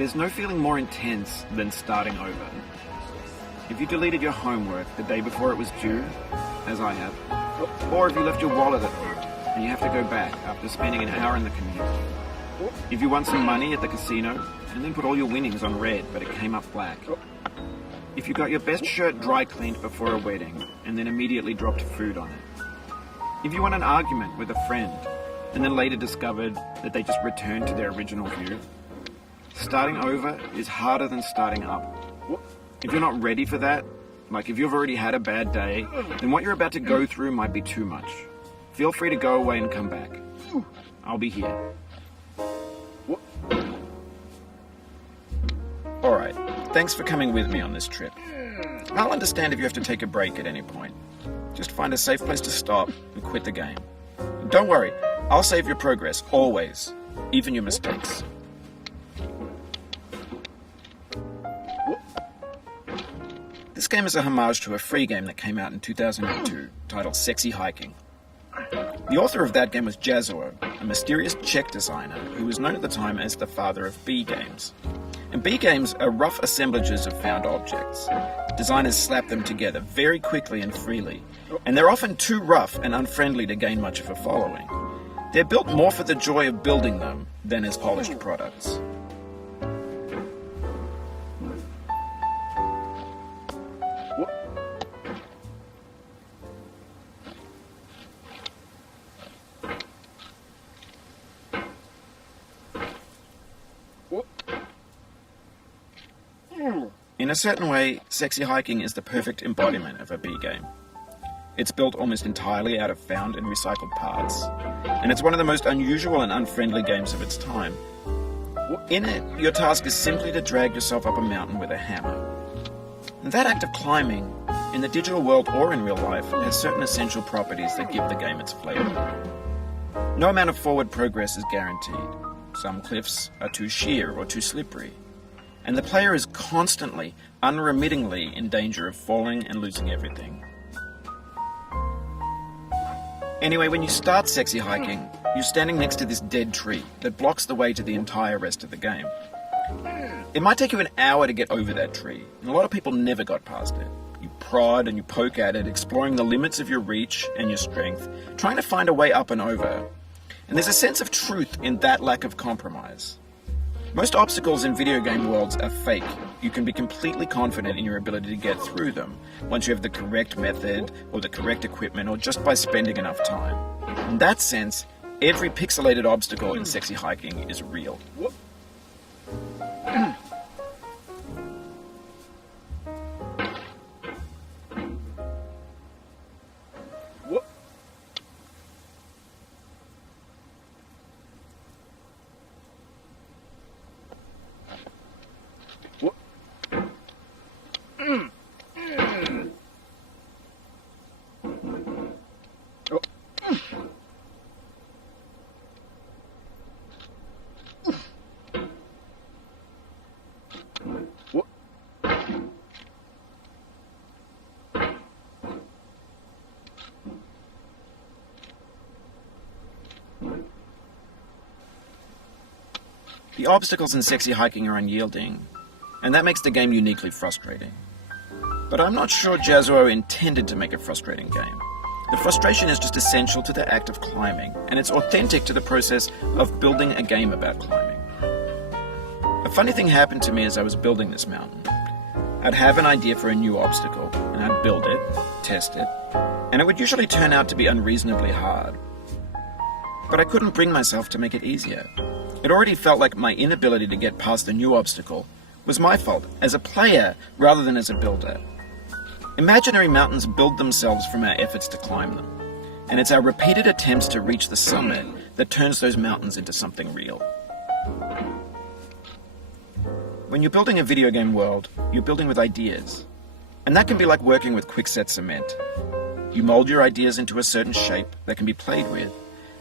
There's no feeling more intense than starting over. If you deleted your homework the day before it was due, as I have, or if you left your wallet at home and you have to go back after spending an hour in the commute. If you won some money at the casino and then put all your winnings on red but it came up black. If you got your best shirt dry cleaned before a wedding and then immediately dropped food on it. If you won an argument with a friend and then later discovered that they just returned to their original view. Starting over is harder than starting up. If you're not ready for that, like if you've already had a bad day, then what you're about to go through might be too much. Feel free to go away and come back. I'll be here. Alright, thanks for coming with me on this trip. I'll understand if you have to take a break at any point. Just find a safe place to stop and quit the game. Don't worry, I'll save your progress, always. Even your mistakes. This game is a homage to a free game that came out in 2002, titled Sexy Hiking. The author of that game was Jazzuo, a mysterious Czech designer who was known at the time as the father of B games. And B games are rough assemblages of found objects. Designers slap them together very quickly and freely, and they're often too rough and unfriendly to gain much of a following. They're built more for the joy of building them than as polished products. In a certain way, Sexy Hiking is the perfect embodiment of a B game. It's built almost entirely out of found and recycled parts, and it's one of the most unusual and unfriendly games of its time. In it, your task is simply to drag yourself up a mountain with a hammer. And that act of climbing, in the digital world or in real life, has certain essential properties that give the game its flavor. No amount of forward progress is guaranteed. Some cliffs are too sheer or too slippery. And the player is constantly, unremittingly in danger of falling and losing everything. Anyway, when you start Sexy Hiking, you're standing next to this dead tree that blocks the way to the entire rest of the game. It might take you an hour to get over that tree, and a lot of people never got past it. You prod and you poke at it, exploring the limits of your reach and your strength, trying to find a way up and over. And there's a sense of truth in that lack of compromise. Most obstacles in video game worlds are fake. You can be completely confident in your ability to get through them once you have the correct method or the correct equipment or just by spending enough time. In that sense, every pixelated obstacle in Sexy Hiking is real. The obstacles in Sexy Hiking are unyielding, and that makes the game uniquely frustrating. But I'm not sure Jazzuo intended to make a frustrating game. The frustration is just essential to the act of climbing, and it's authentic to the process of building a game about climbing. A funny thing happened to me as I was building this mountain. I'd have an idea for a new obstacle, and I'd build it, test it, and it would usually turn out to be unreasonably hard. But I couldn't bring myself to make it easier. It already felt like my inability to get past the new obstacle was my fault as a player rather than as a builder. Imaginary mountains build themselves from our efforts to climb them, and it's our repeated attempts to reach the summit that turns those mountains into something real. When you're building a video game world, you're building with ideas, and that can be like working with quickset cement. You mold your ideas into a certain shape that can be played with,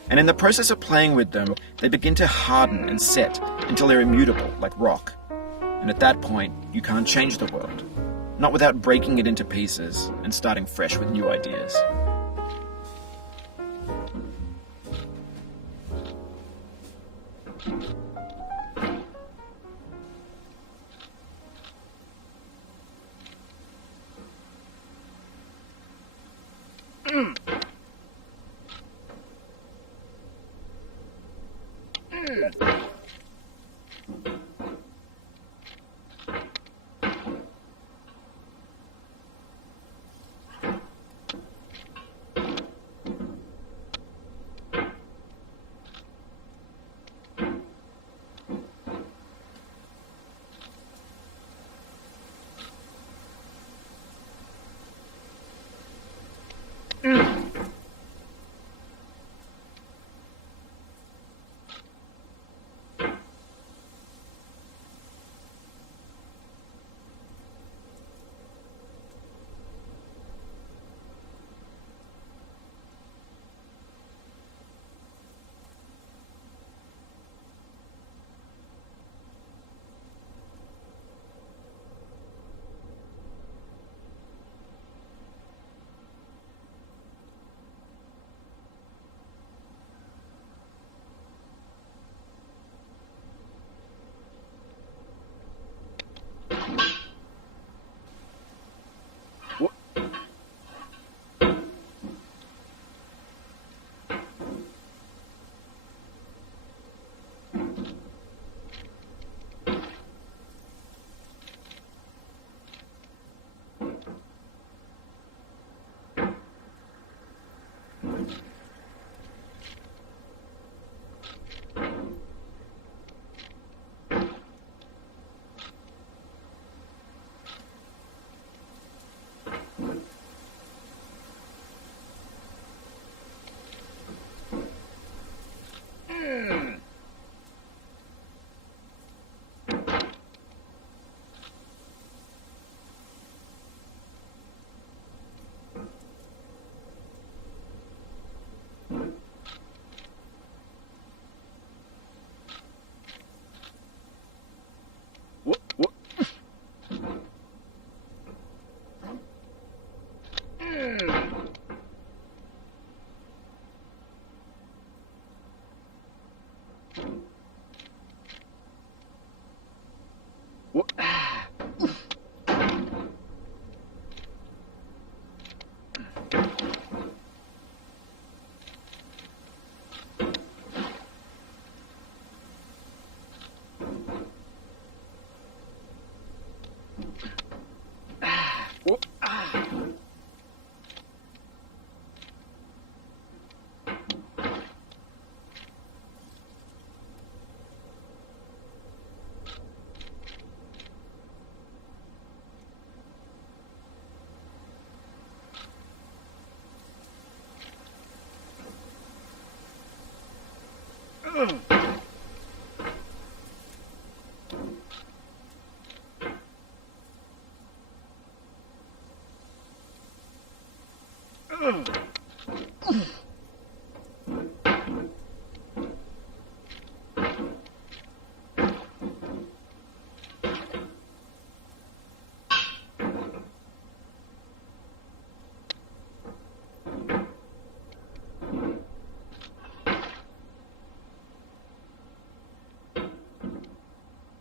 and in the process of playing with them, they begin to harden and set until they're immutable, like rock. And at that point, you can't change the world. Not without breaking it into pieces and starting fresh with new ideas.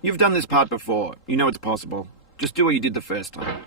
You've done this part before. You know it's possible. Just do what you did the first time.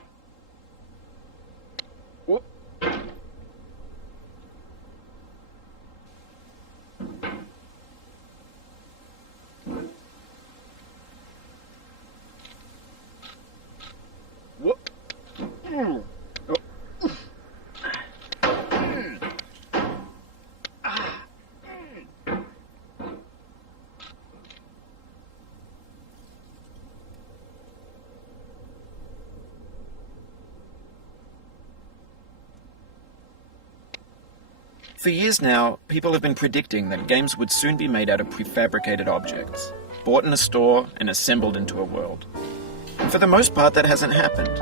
For years now, people have been predicting that games would soon be made out of prefabricated objects, bought in a store and assembled into a world. For the most part, that hasn't happened,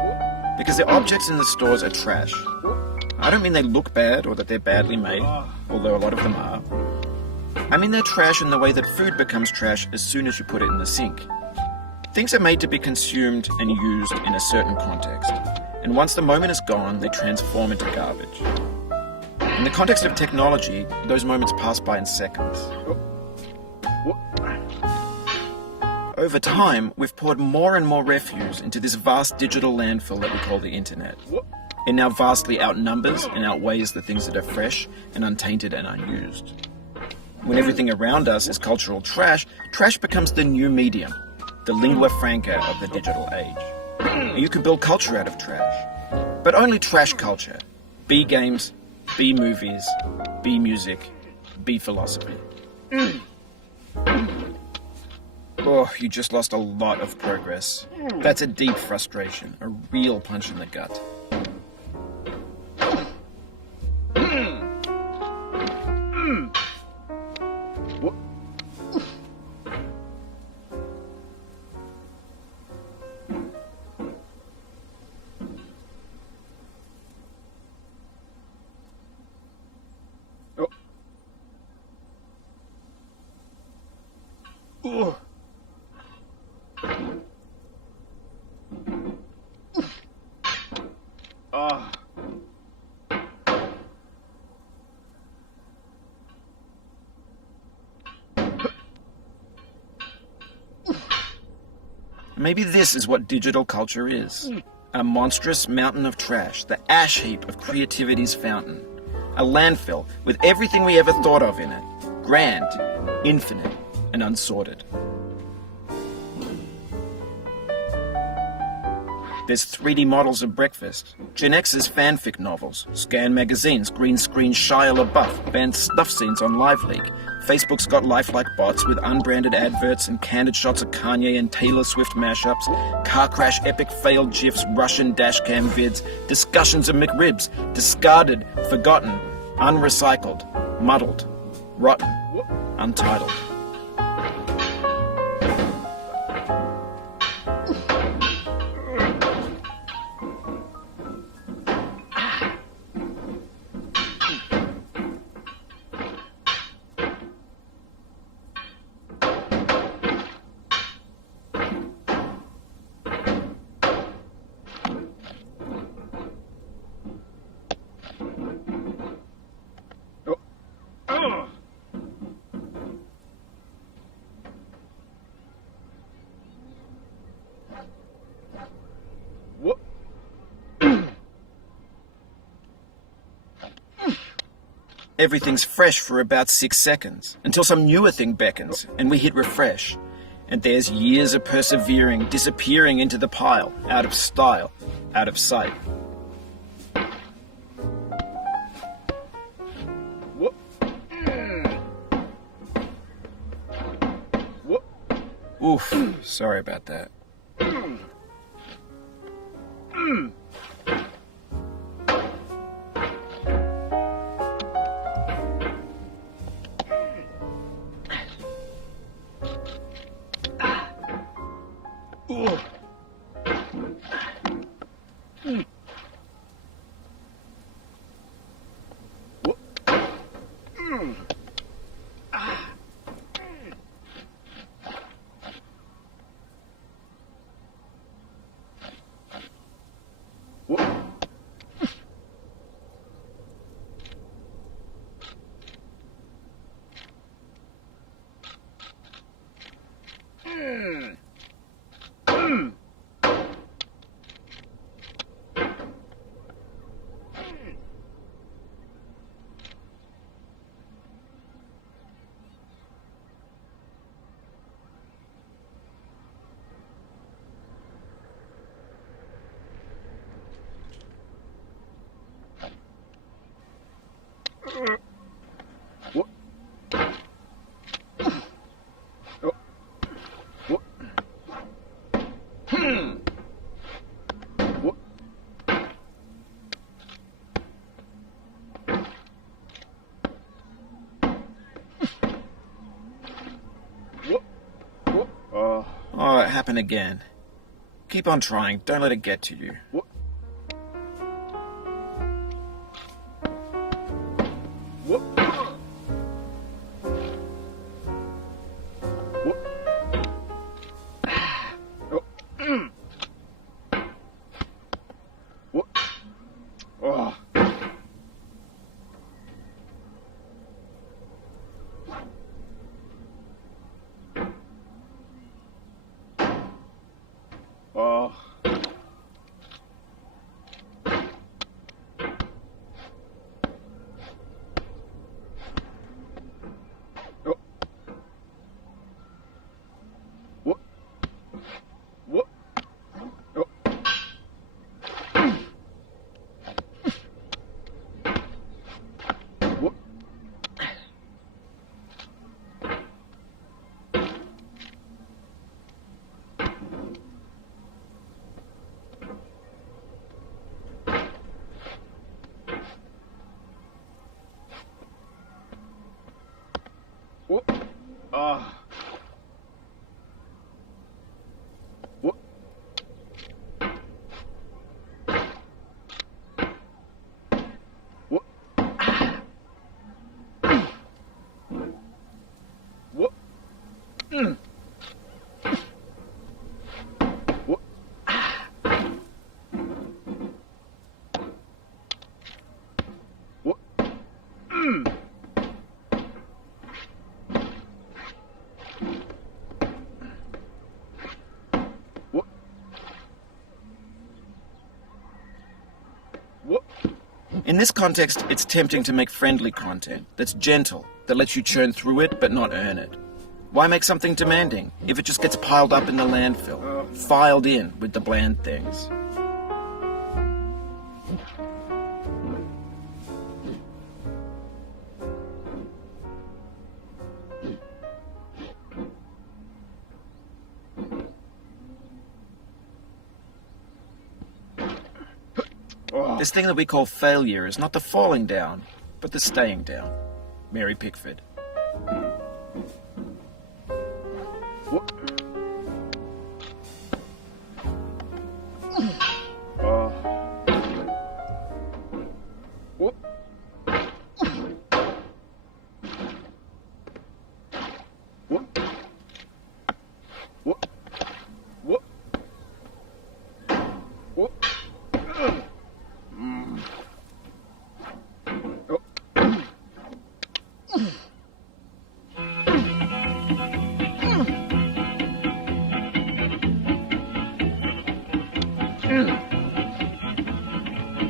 because the objects in the stores are trash. I don't mean they look bad or that they're badly made, although a lot of them are. I mean they're trash in the way that food becomes trash as soon as you put it in the sink. Things are made to be consumed and used in a certain context, and once the moment is gone, they transform into garbage. In the context of technology, those moments pass by in seconds. Over time, we've poured more and more refuse into this vast digital landfill that we call the internet. It now vastly outnumbers and outweighs the things that are fresh and untainted and unused. When everything around us is cultural trash, trash becomes the new medium, the lingua franca of the digital age. You can build culture out of trash, but only trash culture. B games, B movies, B music, B philosophy. Oh, you just lost a lot of progress. That's a deep frustration, a real punch in the gut. Maybe this is what digital culture is. A monstrous mountain of trash, the ash heap of creativity's fountain. A landfill with everything we ever thought of in it. Grand, infinite, and unsorted. There's 3D models of breakfast, Gen X's fanfic novels, Scan magazines, green screen Shia LaBeouf, banned snuff scenes on LiveLeak. Facebook's got lifelike bots with unbranded adverts and candid shots of Kanye and Taylor Swift mashups, car crash epic failed GIFs, Russian dashcam vids, discussions of McRibs, discarded, forgotten, unrecycled, muddled, rotten, untitled. Everything's fresh for about 6 seconds, until some newer thing beckons, and we hit refresh. And there's years of persevering disappearing into the pile, out of style, out of sight. Oof, sorry about that. Oh, it happened again. Keep on trying. Don't let it get to you. In this context, it's tempting to make friendly content that's gentle, that lets you churn through it but not earn it. Why make something demanding if it just gets piled up in the landfill, filed in with the bland things? This thing that we call failure is not the falling down, but the staying down. Mary Pickford.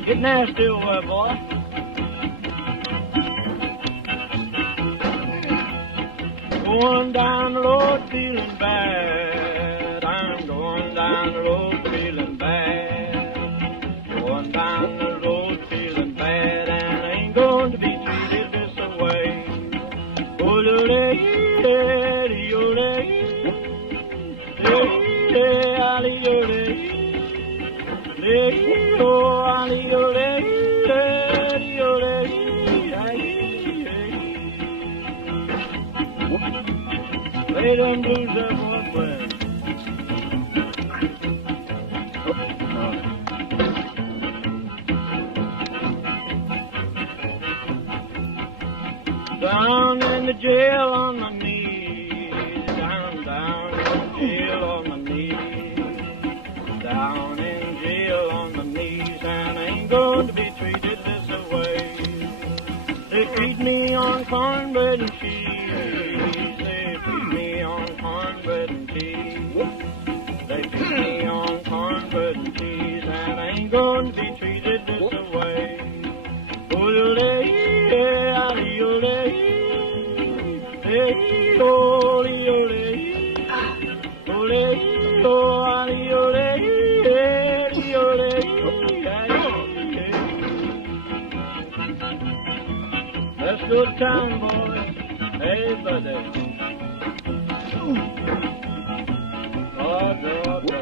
Get nasty over, boy. Going down the road feeling bad. down the road feeling bad. Going down the road feeling bad, and I ain't going to be treated this way. Oh, play them blues that boy playing. Down in the jail on my knees, down in the jail on my knees, down in jail on my knees, and I ain't going to be treated this way. They feed me on cornbread and cheese, they feed me on cornbread and cheese, they feed me on cornbread and cheese, and I ain't going to be treated this way. Let's go to town, boys. Hey, buddy. Oh, no, no.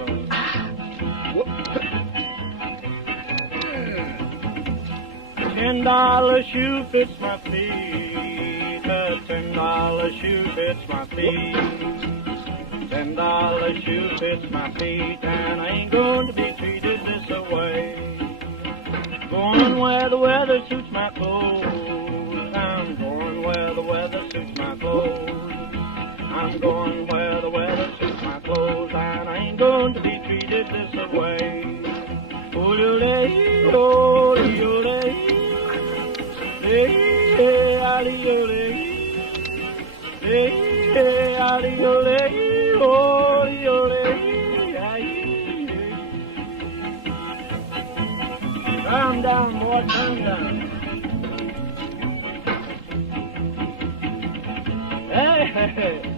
$10 shoe fits my feet. A $10 shoe fits my feet. $10 shoe fits my feet, and I ain't going to be treated this way. Going where the weather suits my clothes. I'm going where the weather suits my clothes. I'm going where the weather suits my clothes, and I ain't going to be treated this way. Calm down, boy, calm down. Hey, hey, hey.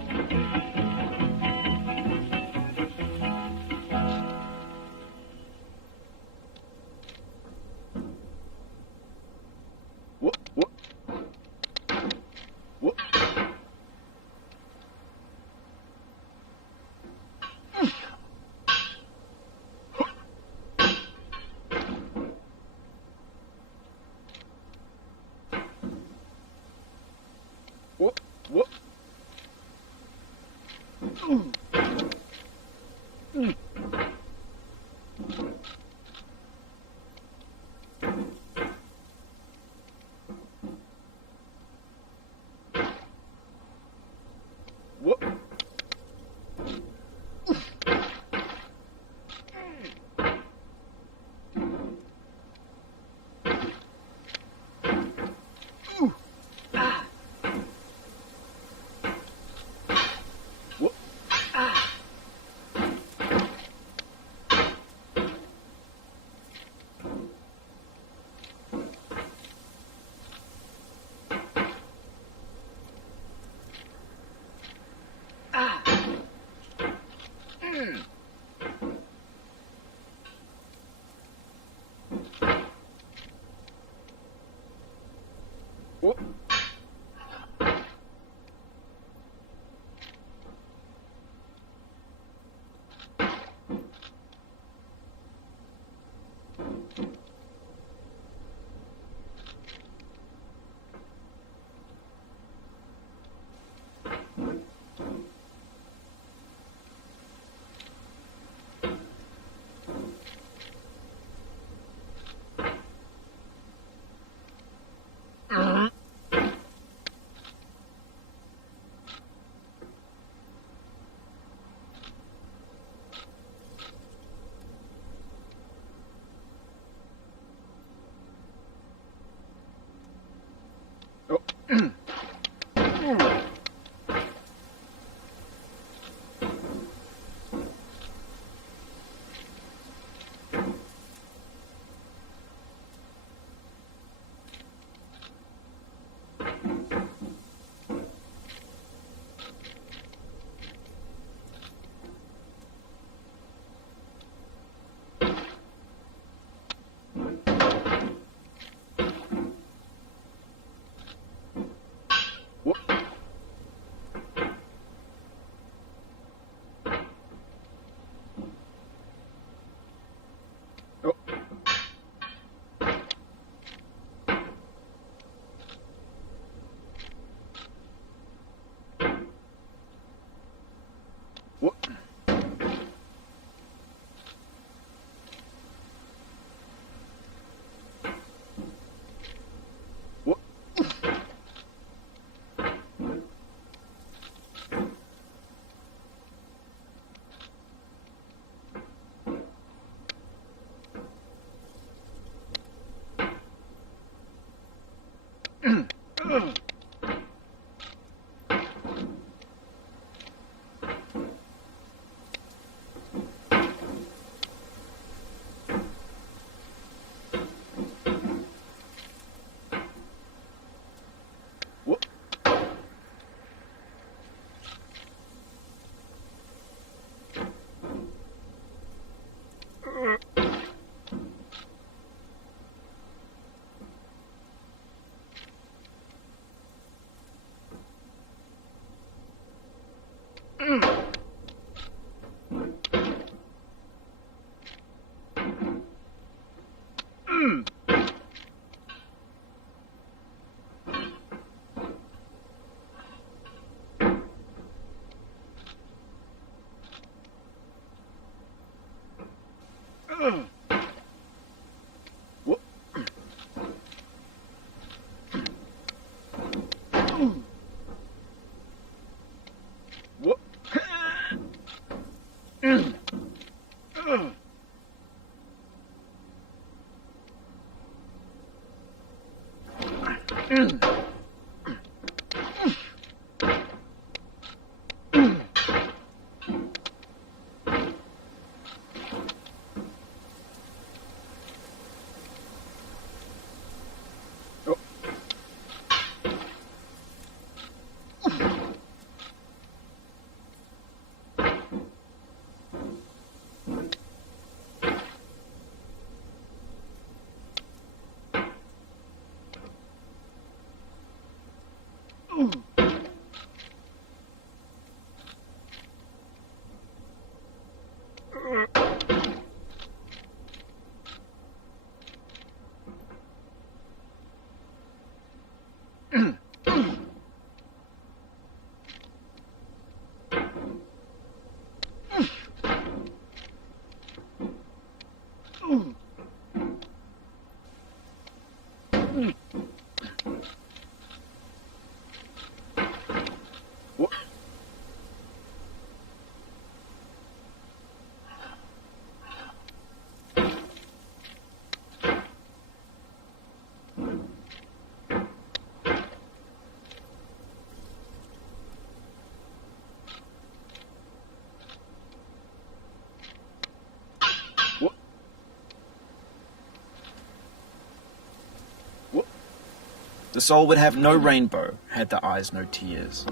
The soul would have no rainbow had the eyes no tears.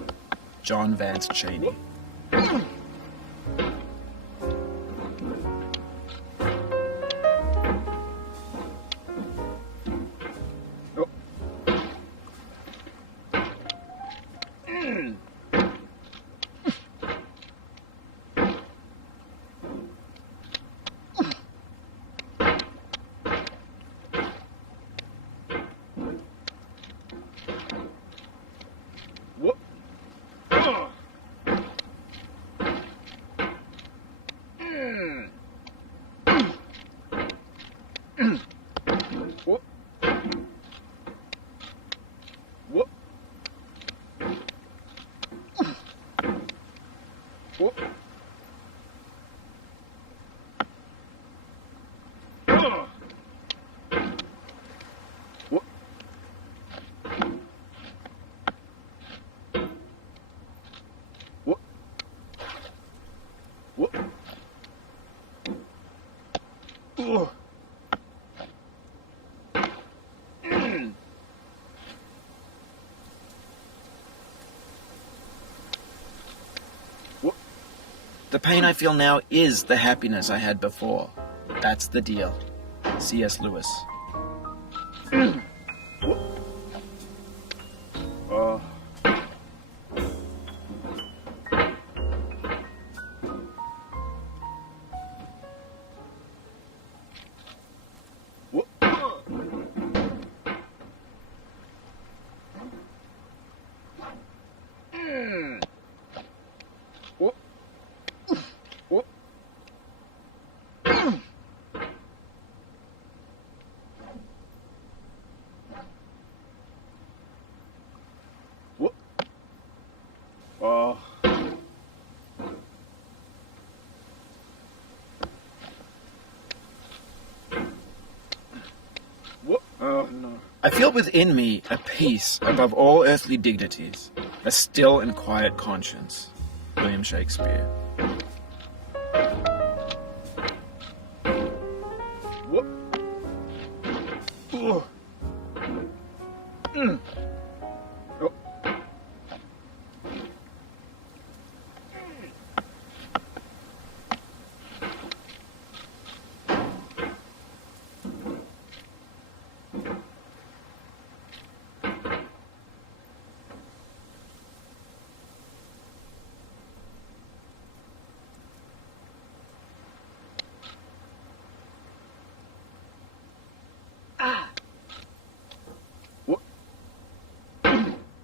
John Vance Cheney. The pain I feel now is the happiness I had before. That's the deal. C.S. Lewis. I feel within me a peace above all earthly dignities, a still and quiet conscience. William Shakespeare. What? Oh. Oh.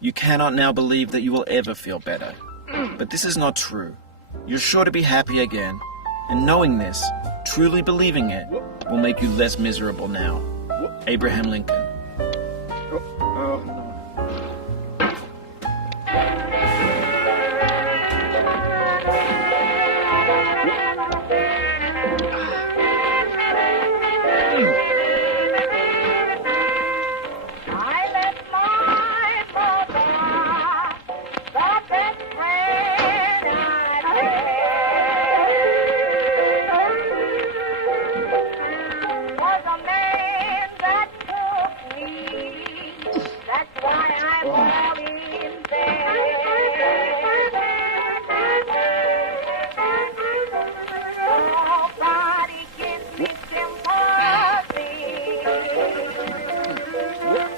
You cannot now believe that you will ever feel better. But this is not true. You're sure to be happy again. And knowing this, truly believing it, will make you less miserable now. Abraham Lincoln. Oh, no. I left my mother, the best friend I had, was a man that took me. That's why I'm all in bed. Nobody gives me sympathy.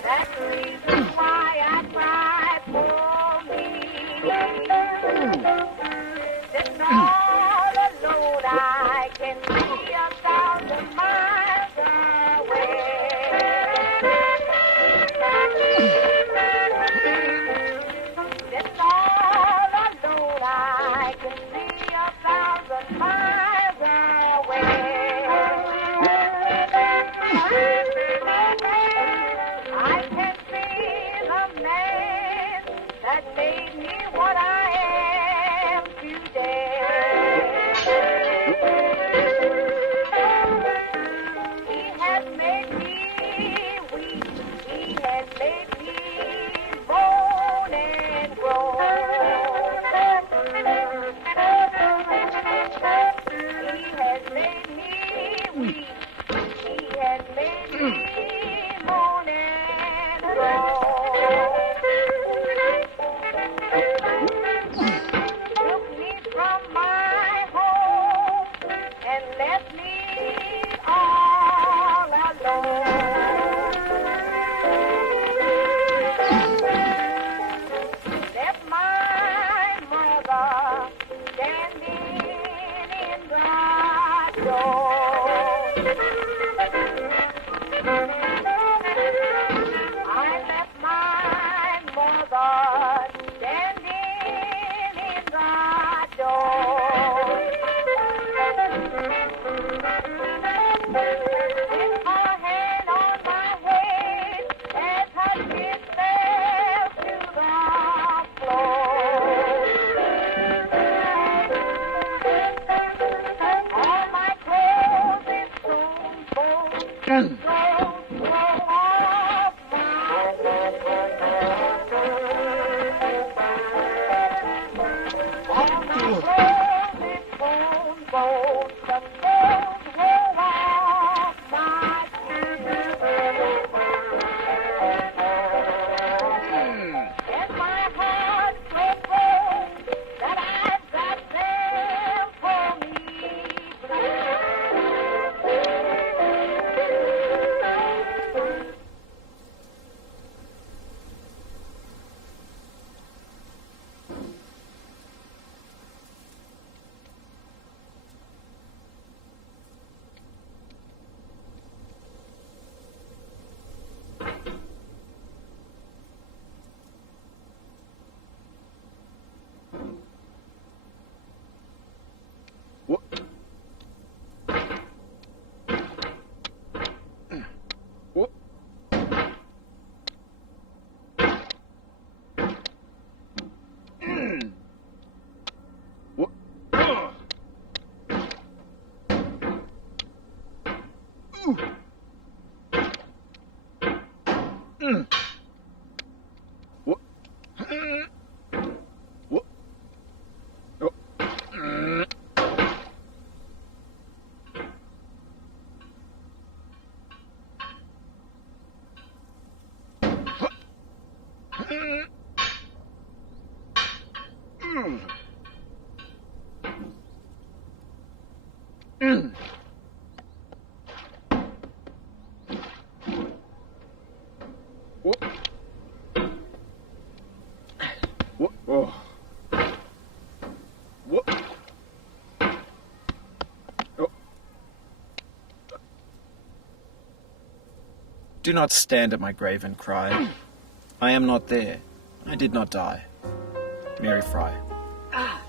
That's the reason why I cry for me. Sitting all alone, I can see 1,000 miles away. Sitting all alone, I can see 1,000 miles away. I can see the man that made me what I am today. He has made me weak. He has made me moan and groan. He has made me weak. He has made me moan and groan. Took me from my home and left me all alone. Left my mother standing in the door. I left my mother standing in the door. With her hand on my head as her kiss fell to the floor. All my clothes is torn, thrown off my all my clothes is torn, bones, the clothes roll off my and my heart so broke that I've got them for me. What? What? Oh. What? Oh. Do not stand at my grave and cry. I am not there. I did not die. Mary Fry. Oh.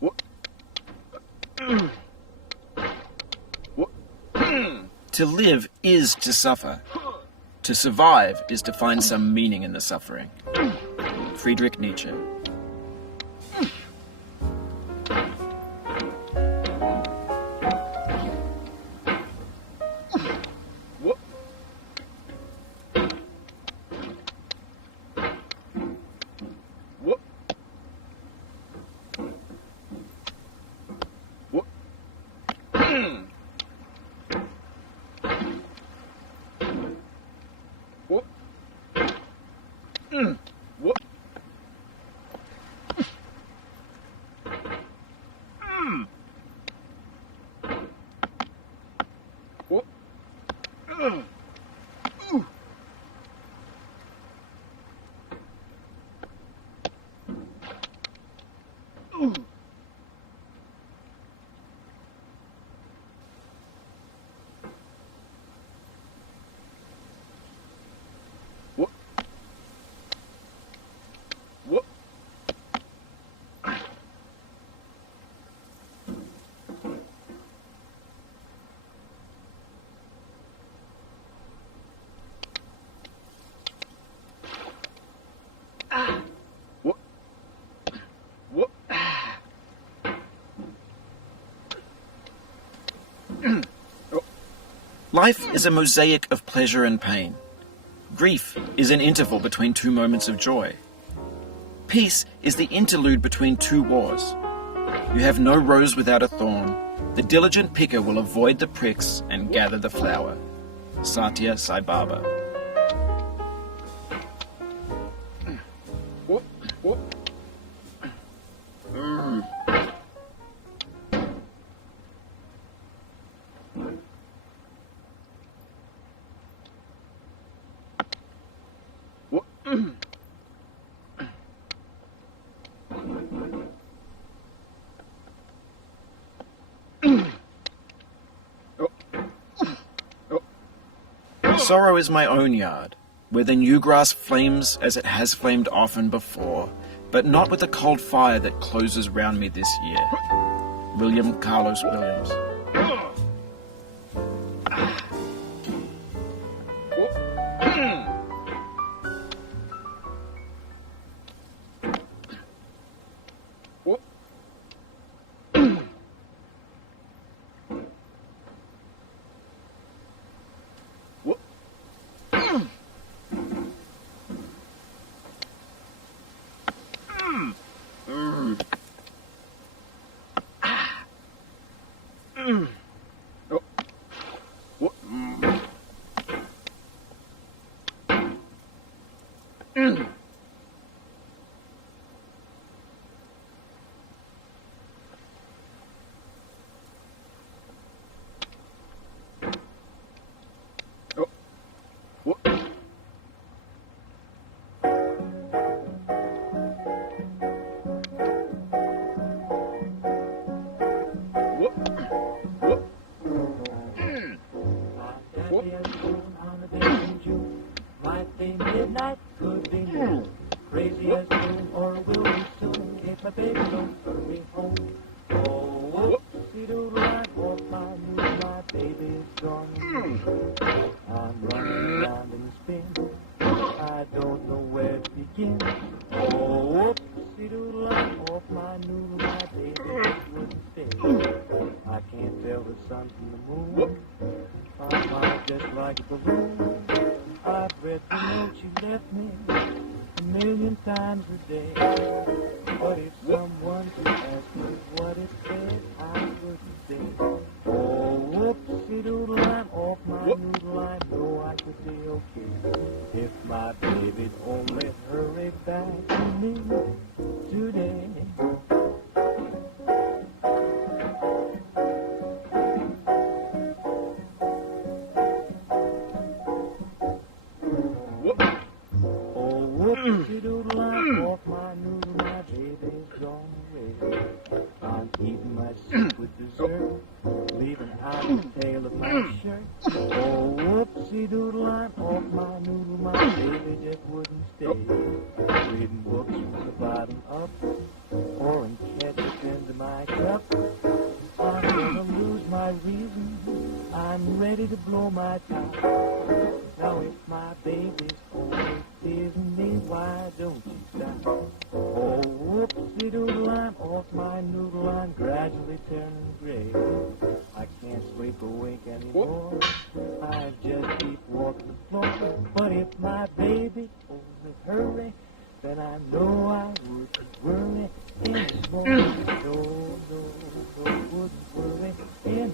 What? What? To live is to suffer. To survive is to find some meaning in the suffering. Friedrich Nietzsche. What? What? What? What? What? What? What? What? What? What? Oh. Life is a mosaic of pleasure and pain. Grief is an interval between two moments of joy. Peace is the interlude between two wars. You have no rose without a thorn. The diligent picker will avoid the pricks and gather the flower. Satya Sai Baba. What? What? What? Oh. Oh. Sorrow is my own yard. where the new grass flames as it has flamed often before, but not with the cold fire that closes round me this year. William Carlos Williams. Midnight could be noon, crazy as noon, or will be soon, if my baby don't hurry home. Oh, whoopsie-doodle, I walk my moon, my baby's gone. I'm running around in the spin, I don't know where to begin. Oh, whoopsie-doodle, I'm off my noodle, my baby just wouldn't stay. I can't tell the sun from the moon, I'm high just like a balloon. I've read the note you left me 1,000,000 times a day. But if someone could ask me what it said, I wouldn't say. Oh, whoopsie-doodle, I'm off my noodle, I know I could be okay. If my baby'd only hurry back to me today. Whoopsie-doodle, I'm off my noodle, my baby's gone away. I'm eating my soup with dessert, leaving out the tail of my shirt. Oh, whoopsie-doodle, I'm off my noodle, my baby just wouldn't stay. Reading books from the bottom up, pouring ketchup into my cup. I'm gonna lose my reason, I'm ready to blow my top. Now if my baby's always teasing me, why don't you stop? Oh, whoopsie-doodle, I'm off my noodle, I'm gradually turning gray. I can't sleep awake anymore, I just keep walking the floor. But if my baby only hurry, then I know I wouldn't worry anymore. No, wouldn't worry anymore.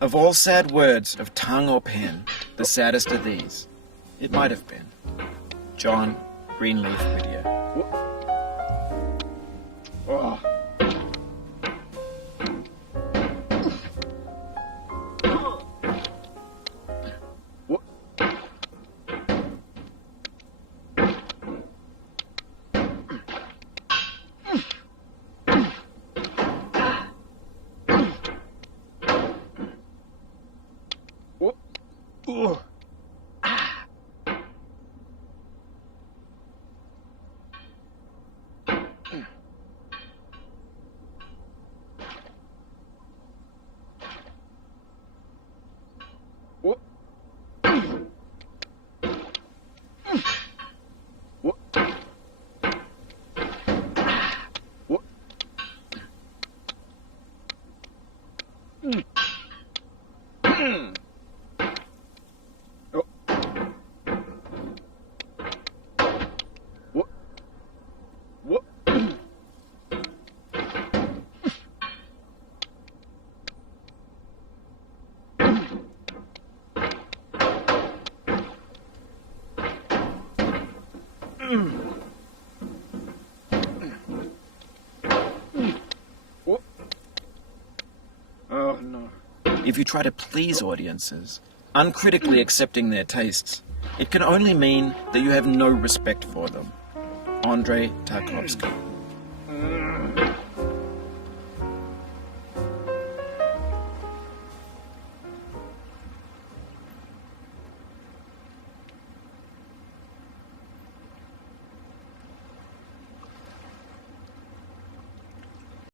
Of all sad words of tongue or pen, the saddest are these. It might have been. John Greenleaf Whittier. Oh. What? What? Ugh. What? What? What? Oh. What? What? What? Oh no. If you try to please audiences, uncritically accepting their tastes, it can only mean that you have no respect for them. Andrei Tarkovsky.